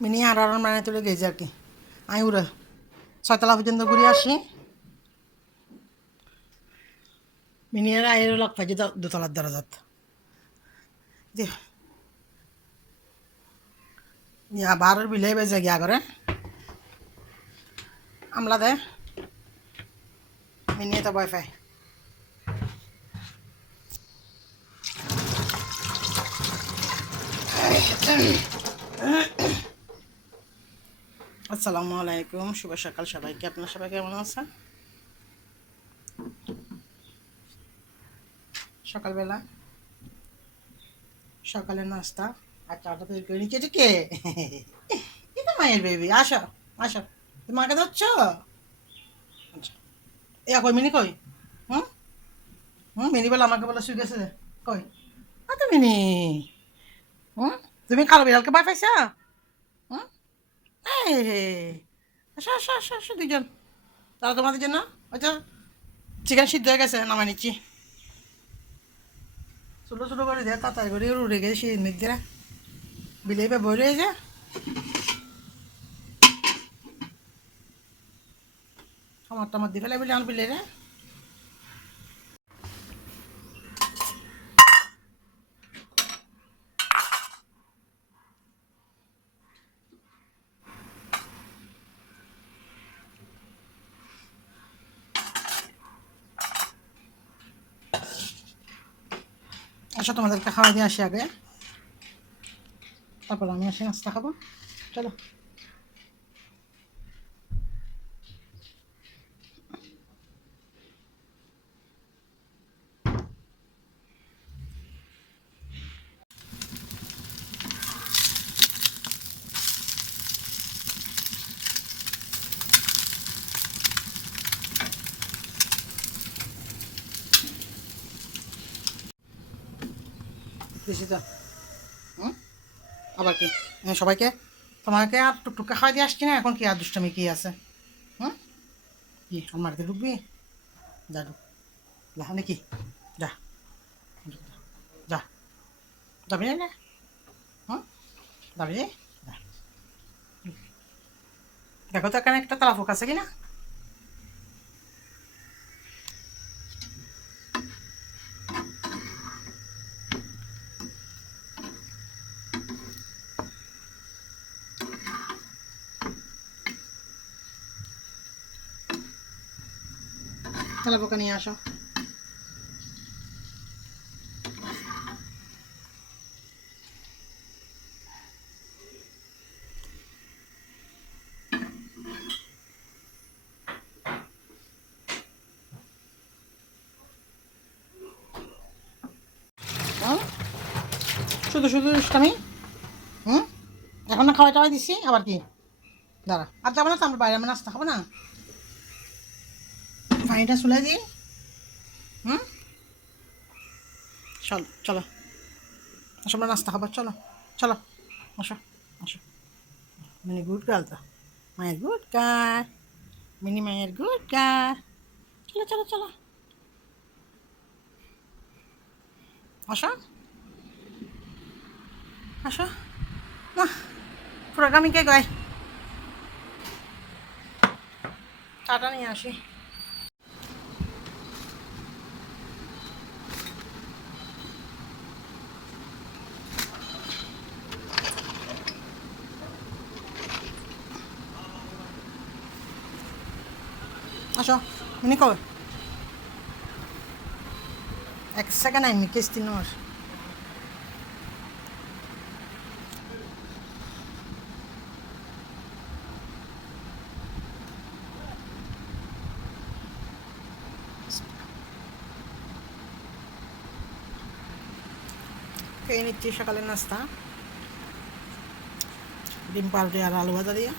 Mini আর মানে তুলে গেছে আর কি আমি উড়ে 6 তলা পর্যন্ত ঘুরে আসি মিনির আয়ের লগ পাইছি 2 তলার দরজাত আবার বিলাই বেজে গিয়া করে আমলা দে মিনিয়ে তো ভয় পায় আসসালামু আলাইকুম শুভ সকাল সবাইকে আপনার সবাই কেমন আছেন সকালবেলা সকালের নাস্তা আর চাটা তৈরি করে নিচ্ছে এটা কে এটা মায়ের বেবি আসো আসো তুমি মাকে ধরছ আচ্ছা এ কই মিনি কই হুম মিনি বলে আমাকে বলে শুয়ে গেছে কই তো মিনি হুম তুমি কালো বিড়ালকে ভয় পাইছা হুম এই রে আসো আসো আসো আসো দুজন তারা তোমাদের জন্য আচ্ছা চিকেন সিদ্ধ হয়ে গেছে নামাই নিচ্ছি ছোটো ছোটো করে দেয় তাড়াতাড়ি করে উড়ে গেছে সেই নিদিরা বিলেই বা বই রয়ে যা আমার টামার দি ফেলে বলে আমার বিলে রে আসো তোমাদেরকে খাওয়া দিয়ে আসি আগে তারপর আমি আসি নাস্তা খাবো চলো বেশি তো হুম আবার কি সবাইকে তোমাকে আর টুকটুকে খাওয়া দিয়ে আসছি না এখন কি আর দুষ্টামি কি আছে হুম কি আমারতে ঢুকবি যা ঢুক যা নাকি যা যা যাবি না হুম যাবি যা। দেখো তো এখানে একটা তালাফুক আছে কি না তালাফুকা নিয়ে আসো হুম শুধু শুধু দুষ্টামি হুম এখন না খাওয়াই টাওয়াই দিছি আবার কি দাঁড়া আর যাবো না তো আমরা বাইরে আমরা নাস্তা খাবো না পানিটা চলে দিই হুম চলো চলো আসো আমরা নাস্তা খাবার চলো চলো আসো আসো মিনি গুড গার্ল তো মায়ের গুড গার্ল মিনি মায়ের গুড গার্ল চলো চলো চলো আসো আসো না প্রোগ্রামিংকে গাই চাটা নিয়ে আসি আসো মিনি কই এক সেকেন্ড আমি কিস্তি নোর খেয়ে নিচ্ছি সকালের নাস্তা ডিম পাউরুটি আর আলু ভাজা দিয়ে